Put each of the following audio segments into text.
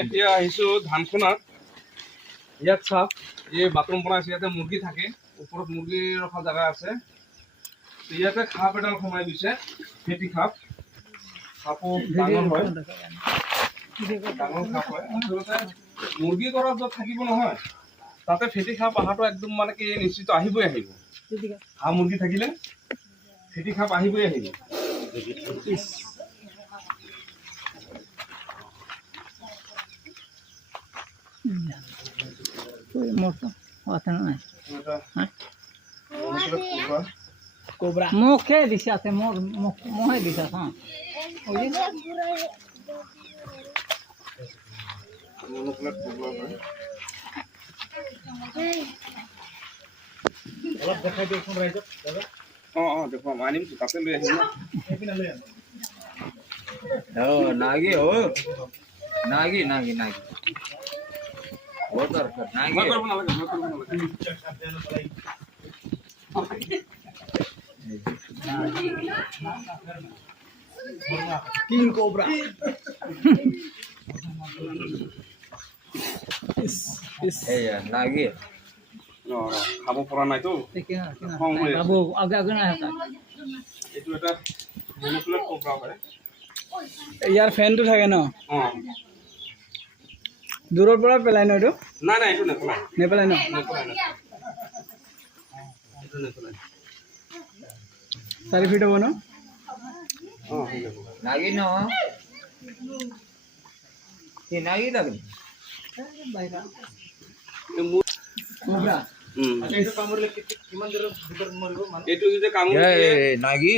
এতিয়া আহিছোঁ ধানখোনাত। ইয়াত চাওক, এই বাথৰুম বনাইছে, ইয়াতে মুৰ্গী থাকে, ওপৰত মুৰ্গী ৰখা জেগা আছে। ইয়াতে সাপ এডাল সোমাই দিছে, ফেটি সাপ। সাপো ডাঙৰ হয়, ডাঙৰ সাপ হয়। আচলতে মুৰ্গী ঘৰত য'ত থাকিব নহয়, তাতে ফেটি সাপ অহাটো একদম মানে কি নিশ্চিত, আহিবই আহিব। হাঁহ মুৰ্গী থাকিলে ফেটি সাপ আহিবই আহিব। কোবরা মুখে দিছে আছে মোর মোহে দিছে হ্যাঁ ওই যে অলপ দেখাই দিও কোন রাইজত দাদা দেখো আনিম তাতে লৈ আহিম এপিনা লৈ আন নাগি ও নাগি নাগি নাগি ও দরকার নাগি মই কৰিব নালাগে কিং কোবৰা এই নাগি খাব পৰা নাইতো বাবু আগে আগে না হতা এইটো এটা মনোকুলাৰ কোবৰা হয়। ইয়াৰ ফেনটো থাকে ন দূৰৰ পৰা পেলাই ন এইটো নাই নাই এইটো নেপেলাই নেপেলাই ন এইটো নেপেলাই 4 ফিট হ'ব ন হৈ যাব নাগি ন কি নাগি লাগি কোবরা এইটো কামুৰিলে কিমান দেৰৰ ভিতৰত মৰিব মানে এইটো যদি কামুৰিলে নাগি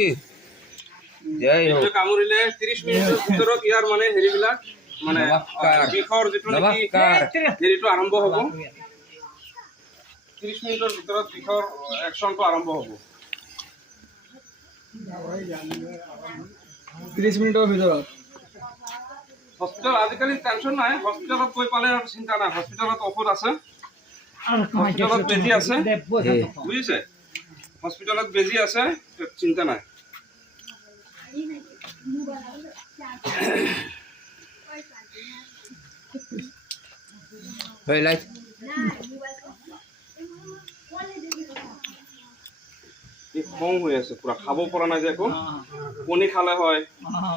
জয় হোক এইটো কামুৰিলে 30 মিনিটৰ ভিতৰত ইয়াৰ মানে হেৰিবিলাক মানে বিষৰ যিটো নেকি হেৰিটো আৰম্ভ হ'ব 30 মিনিটৰ ভিতৰত বিষৰ একশ্যনটো আৰম্ভ হ'ব 30 মিনিটৰ ভিতৰত হস্পিটেল আজিকালি টেনশ্যন নাই হস্পিটেলত গৈ পালে আৰু চিন্তা নাই হস্পিটেলত ঔষধ আছে হস্পিটেলত বেজি আছে বুজিছে হস্পিটেলত বেজি আছে চিন্তা নাই হয় লাইট খং হৈ আছে পুৰা খাব পৰা নাই যে একো কণী খালে হয়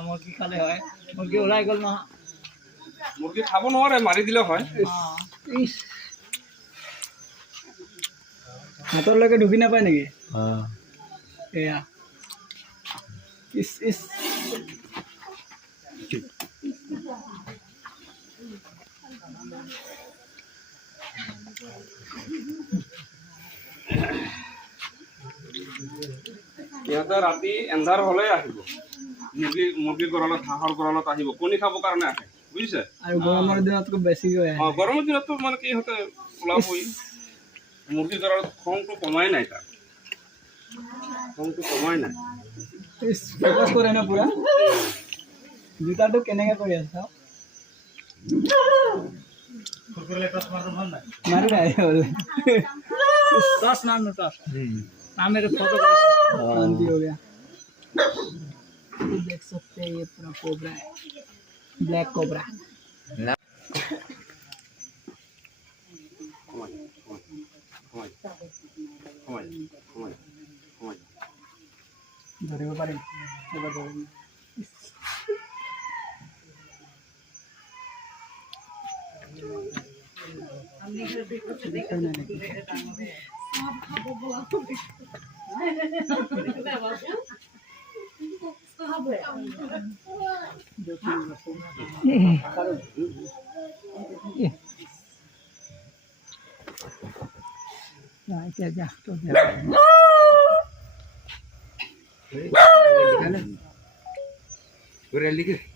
মুৰ্গী খালে হয় মুৰ্গী ওলাই গ'ল নহয় মুৰ্গী খাব নোৱাৰে মাৰি দিলে হয় হাতৰলৈকে ঢুকি নাপায় নেকি এয়া ইস ইস সিহঁতে ৰাতি এন্ধাৰ হ'লে আহিব মুৰ্গীৰ গঁৰালত হাঁহৰ গঁৰালত আহিব কণী খাবৰ কাৰণে আহে বুজিছে আৰু গৰমৰ দিনতকৈ বেছিকৈ আহে গৰমৰ দিনততো মানে কি ইহঁতে ওলাবই মুৰ্গীৰ গঁৰালত খংটো কমাই নাই তাৰ খংটো কমাই নাই ফ'কাছ কৰে ন পুৰা জোতাটো কেনেকৈ কৰি আছে চাওক मार रहा है बोले टॉस नाम नो टॉस नाम मेरे फोटो शांति हो गया देख सकते हैं ये पूरा कोबरा है ब्लैक कोबरा धरेगा पारे Lihat